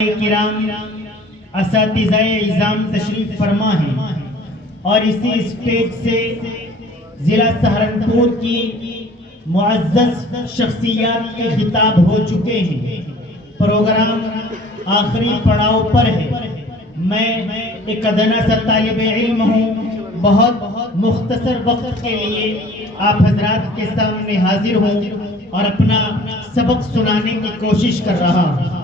کرام اساتذہ اعزام تشریف فرما ہیں اور اسی اسٹیج سے ضلع سہارنپور کی معزز شخصیات کے خطاب ہو چکے ہیں۔ پروگرام آخری پڑاؤ پر ہے۔ میں ایک ادنا سا طالب علم ہوں، بہت مختصر وقت کے لیے آپ حضرات کے سامنے حاضر ہوں اور اپنا سبق سنانے کی کوشش کر رہا ہوں۔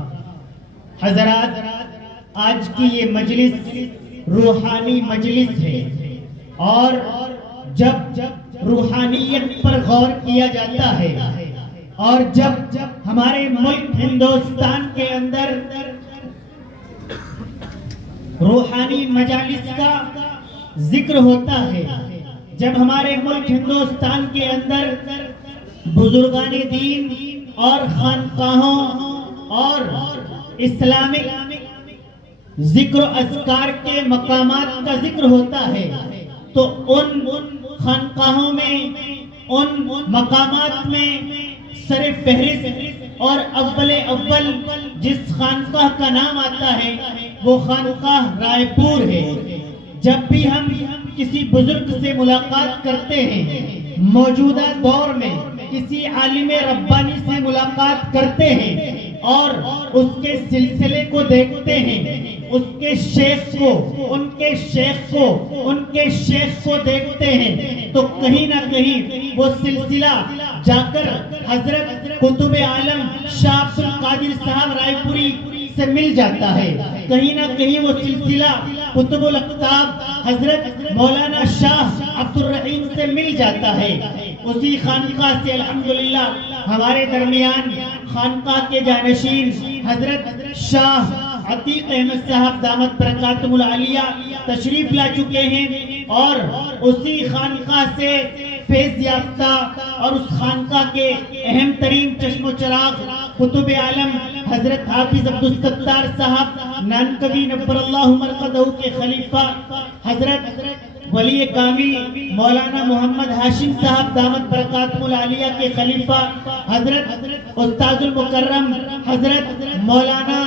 حضرات، آج کی یہ مجلس روحانی مجلس ہے اور جب روحانیت پر غور کیا جاتا ہے اور جب ہمارے ملک ہندوستان کے اندر روحانی مجالس کا ذکر ہوتا ہے، جب ہمارے ملک ہندوستان کے اندر بزرگان دین اور خانقاہوں اور اسلامک ذکر و اذکار کے مقامات کا ذکر ہوتا ہے، تو ان خانقاہوں میں، ان مقامات میں سر فہرست اور اول جس خانقاہ کا نام آتا ہے وہ خانقاہ رائے پور ہے۔ جب بھی ہم کسی بزرگ سے ملاقات کرتے ہیں، موجودہ دور میں کسی عالم ربانی سے ملاقات کرتے ہیں اور اس کے سلسلے کو دیکھتے ہیں، اس کے شیخ کو، ان کے شیخ کو دیکھتے ہیں، تو کہیں نہ کہیں وہ سلسلہ جا کر حضرت قطب عالم شاہ عبد القادر صاحب رائے پوری سے مل جاتا ہے، کہیں نہ کہیں وہ سلسلہ قطب الاقطاب حضرت مولانا شاہ عبد الرحیم سے مل جاتا ہے۔ اسی خانقاہ سے الحمدللہ ہمارے درمیان خانقاہ کے جانشین حضرت شاہ عتیق احمد صاحب دامت برکاتہم العالیہ تشریف لا چکے ہیں اور اسی خانقاہ سے فیض یافتہ اور اس خانقاہ کے اہم ترین چشم و چراغ قطب عالم حضرت حافظ عبدالستار صاحب نانکوی نبر اللہ مرقدہ کے خلیفہ حضرت ولی کامل مولانا محمد ہاشم صاحب دامت برکاتہم العالیہ کے خلیفہ حضرت استاذ المکرم حضرت مولانا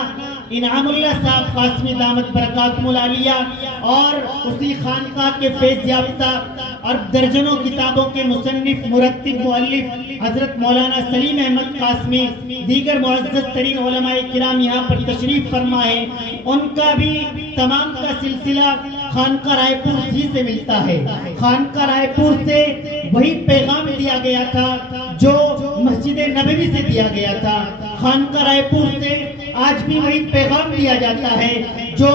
انعام اللہ صاحب قاسمی دامت برکاتہم العالیہ اور اسی خانقاہ کے فیض یافتہ اور درجنوں کتابوں کے مصنف مرتب مؤلف حضرت مولانا سلیم احمد قاسمی، دیگر معزز ترین علماء کرام یہاں پر تشریف فرما ہے، ان کا بھی تمام کا سلسلہ خانقاہ رائے پور ہی سے ملتا ہے۔ خانقاہ رائے پور سے وہی پیغام دیا گیا تھا جو مسجد نبوی سے دیا گیا تھا، خانقاہ رائے پور سے آج بھی وہی پیغام دیا جاتا ہے جو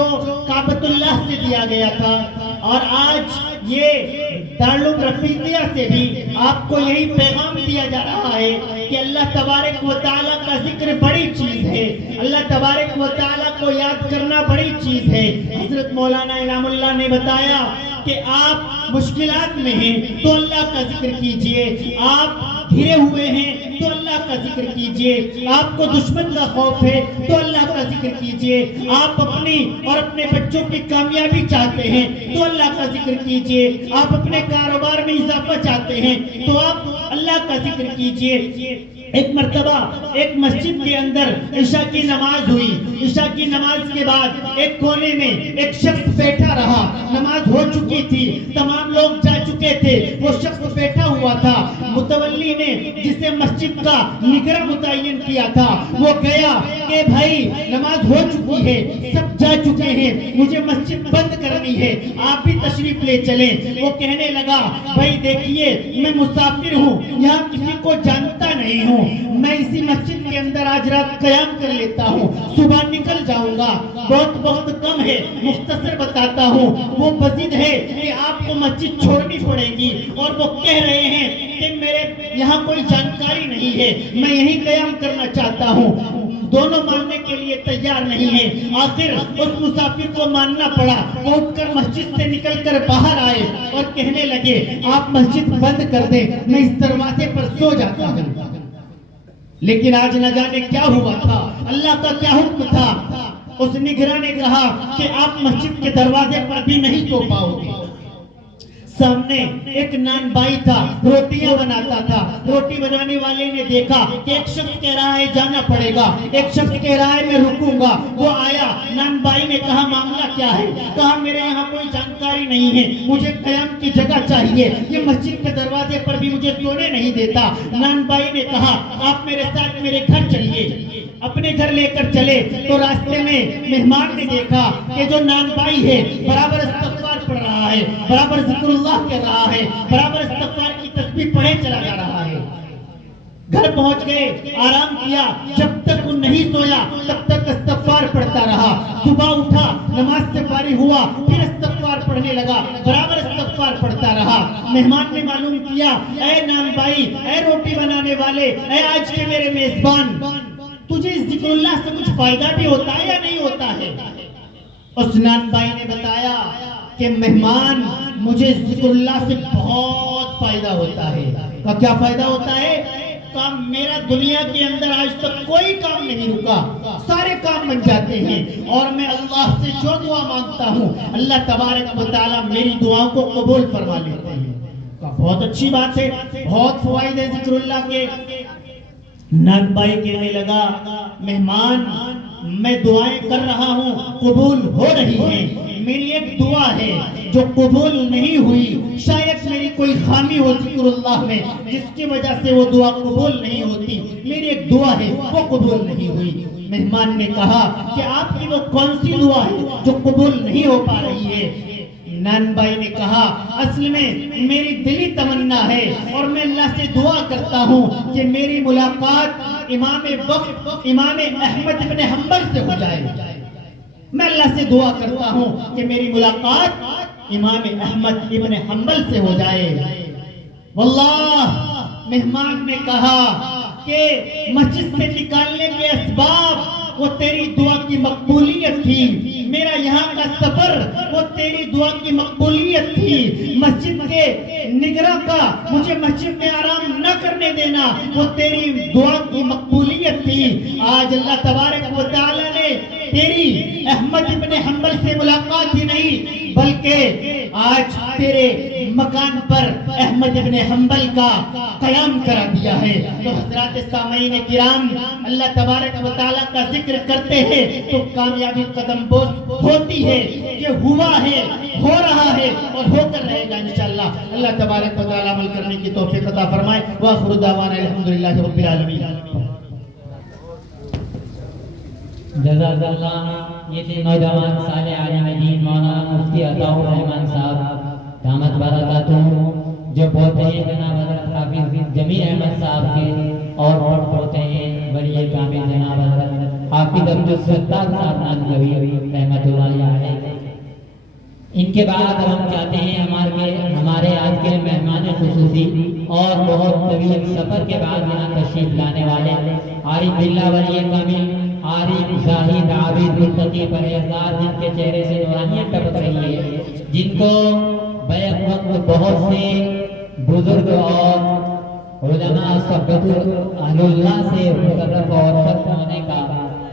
کعبۃ اللہ سے دیا گیا تھا، اور آج یہ دارالعلوم رفیقیہ سے بھی آپ کو یہی پیغام دیا جا رہا ہے کہ اللہ تبارک و تعالیٰ کا ذکر بڑی چیز ہے، اللہ تبارک و تعالیٰ کو یاد کرنا بڑی چیز ہے۔ حضرت مولانا انعام اللہ نے بتایا کہ آپ مشکلات میں ہیں تو اللہ کا ذکر کیجئے، آپ گھرے ہوئے ہیں تو اللہ کا ذکر کیجئے، آپ کو دشمن کا خوف ہے تو اللہ کا ذکر کیجئے، آپ اپنی اور اپنے بچوں کی کامیابی چاہتے ہیں تو اللہ کا ذکر کیجئے، آپ اپنے کاروبار میں اضافہ چاہتے ہیں تو آپ اللہ کا ذکر کیجئے۔ ایک مرتبہ ایک مسجد کے اندر عشاء کی نماز ہوئی، عشاء کی نماز کے بعد ایک کونے میں ایک شخص بیٹھا رہا، نماز ہو چکی تھی، تمام لوگ جا چکے تھے، وہ شخص بیٹھا ہوا تھا، متولی نے جسے مسجد کا نگراں متعین کیا تھا وہ گیا کہ بھائی نماز ہو چکی ہے، سب جا چکے ہیں، مجھے مسجد بند کرنی ہے، آپ بھی تشریف لے چلیں۔ وہ کہنے لگا بھائی دیکھیے میں مسافر ہوں، یہاں کسی کو جانتا نہیں ہوں، میں اسی مسجد کے اندر آج رات قیام کر لیتا ہوں، صبح نکل جاؤں گا، بہت وقت کم ہے، مختصر بتاتا ہوں۔ وہ بزد ہے کہ آپ کو مسجد چھوڑنی پڑے گی اور وہ کہہ رہے ہیں کہ میرے یہاں کوئی جانکاری نہیں ہے، میں یہی قیام کرنا چاہتا ہوں۔ دونوں ماننے کے لیے تیار نہیں ہیں، آخر اس مسافر کو ماننا پڑا، وہ اٹھ کر مسجد سے نکل کر باہر آئے اور کہنے لگے آپ مسجد بند کر دیں، میں اس دروازے پر سو جاتا ہوں۔ لیکن آج نہ جانے کیا ہوا تھا، اللہ کا کیا حکم تھا، اس نگراں نے کہا کہ آپ مسجد کے دروازے پر بھی نہیں سو پاؤ گے۔ سامنے ایک نان بائی تھا، روٹیاں بناتا تھا. روٹی بنانے والے نے دیکھا کہ ایک شخص کہہ رہا ہے جانا پڑے گا، ایک شخص کہہ رہا ہے میں رکوں گا. وہ آیا، نان بائی نے کہا معاملہ کیا ہے؟ کہا میرے یہاں کوئی جانکاری نہیں ہے، مجھے قیام کی جگہ چاہیے، یہ مسجد کے دروازے پر بھی مجھے سونے نہیں دیتا. نان بائی نے کہا آپ میرے ساتھ میرے گھر چلیے. اپنے گھر لے کر چلے تو راستے میں مہمان نے دیکھا کہ جو نان بائی ہے برابر استغفار پڑھ رہا ہے، برابر ذکر اللہ کر رہا ہے، برابر استغفار کی تسبیح پڑھے چلا جا رہا ہے. گھر پہنچ گئے، آرام کیا. جب تک وہ نہیں سویا تب تک استغفار پڑھتا رہا. صبح اٹھا، نماز سے فارغ ہوا، پھر استغفار پڑھنے لگا، برابر استغفار پڑھتا رہا. مہمان نے معلوم کیا، اے نان بھائی، اے روٹی بنانے والے، اے آج کے میرے میزبان، تجھے اس ذکر اللہ سے کچھ فائدہ بھی ہوتا ہے یا نہیں ہوتا ہے؟ اس نان بھائی نے بتایا کہ مہمان، مجھے ذکر اللہ سے بہت فائدہ ہوتا ہے. کیا فائدہ ہوتا ہے؟ کام میرا دنیا کے اندر آج تک کوئی کام نہیں رکا، سارے کام بن جاتے ہیں، اور میں اللہ سے جو دعا مانگتا ہوں اللہ تبارک و تعالیٰ میری دعاؤں کو قبول فرما لیتے ہیں. بہت اچھی بات ہے، بہت فوائد ہے ذکر اللہ کے. نان بھائی کہنے لگا مہمان، میں دعائیں کر رہا ہوں قبول ہو رہی ہیں، میری ایک دعا ہے جو قبول نہیں ہوئی، شاید میری کوئی خامی ہو ذکر اللہ میں جس کی وجہ سے وہ دعا قبول نہیں ہوتی، میری ایک دعا ہے وہ قبول نہیں ہوئی. مہمان نے کہا کہ آپ کی وہ کون سی دعا ہے جو قبول نہیں ہو پا رہی ہے؟ نان بھائی نے کہا اصل میں میری دلی تمنا ہے اور میں اللہ سے دعا کرتا ہوں کہ میری ملاقات امام وقت امام احمد ابن حنبل سے ہو جائے. میں اللہ سے دعا کرتا ہوں کہ میری ملاقات امام احمد ابن حنبل سے ہو جائے. واللہ مہمان نے کہا کہ مسجد سے نکالنے کے اسباب وہ تیری دعا کی مقبولیت تھی، میرا یہاں کا سفر وہ تیری دعا کی مقبولیت تھی، مسجد کے نگراں کا مجھے مسجد میں آرام نہ کرنے دینا وہ تیری دعا کی مقبولیت تھی. آج اللہ تبارک و تعالی نے تیری احمد ابن حنبل سے ملاقات ہی نہیں بلکہ آج تیرے مکان پر احمد ابن حنبل کا قیام کرا دیا ہے. تو حضرات سامعین کرام، اللہ تبارک و تعالیٰ کا ذکر کرتے ہیں تو کامیابی قدم بوس ہوتی ہے، یہ ہوا ہے، ہو رہا ہے اور ہو کر رہے گا انشاءاللہ. اللہ تبارک و تعالیٰ عمل کرنے کی توفیق عطا فرمائے. وآخر دعوانا الحمدللہ رب العالمین. جزاک اللہ. یہ تھے نوجوان صالح عالم دین مولانا مفتی عطاء الرحمن صاحب دامت برکاتہ، جو پوتے ہیں جناب حضرت حافظ جمیل احمد صاحب کے اور پوتے ہیں ولی کامل جناب حضرت حافظ عبدالستار صاحب نانگوی رحمۃ اللہ علیہ. ان کے بعد ہم چاہتے ہیں ہمارے آج کے مہمان خصوصی اور بہت طویل سفر کے بعد یہاں تشریف لانے والے عارف باللہ ولی کامل، عارف زاہد عابد متقی پرہیزگار، جن کے چہرے سے نورانیت ٹپک رہی ہے، جن کو بیک وقت بہت سے بزرگ اور علماء صحبت اہل اللہ سے مشرف اور ختم ہونے کا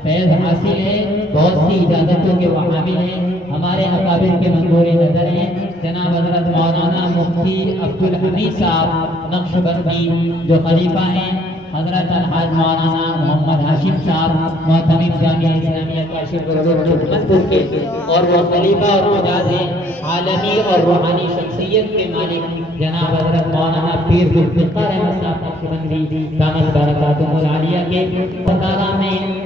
فیض حاصل ہے، بہت سی اجازتوں کے وہ حامل ہیں، ہمارے اکابر کے منظور نظر ہیں. جناب حضرت مولانا مفتی عبدالحمید صاحب نقشبندی جو خلیفہ ہیں، حضرت الحاج مولانا محمد ہاشم صاحب محتمم جامعہ اسلامیہ کاشف منپور کے، اور وہ خلیفہ اور مجاز ہیں، عالمی اور روحانی شخصیت کے مالک جناب حضرت مولانا پیر ذوالفقار احمد صاحب نقشبندی دامت برکاتہ العالیہ کے. سرکارہ میں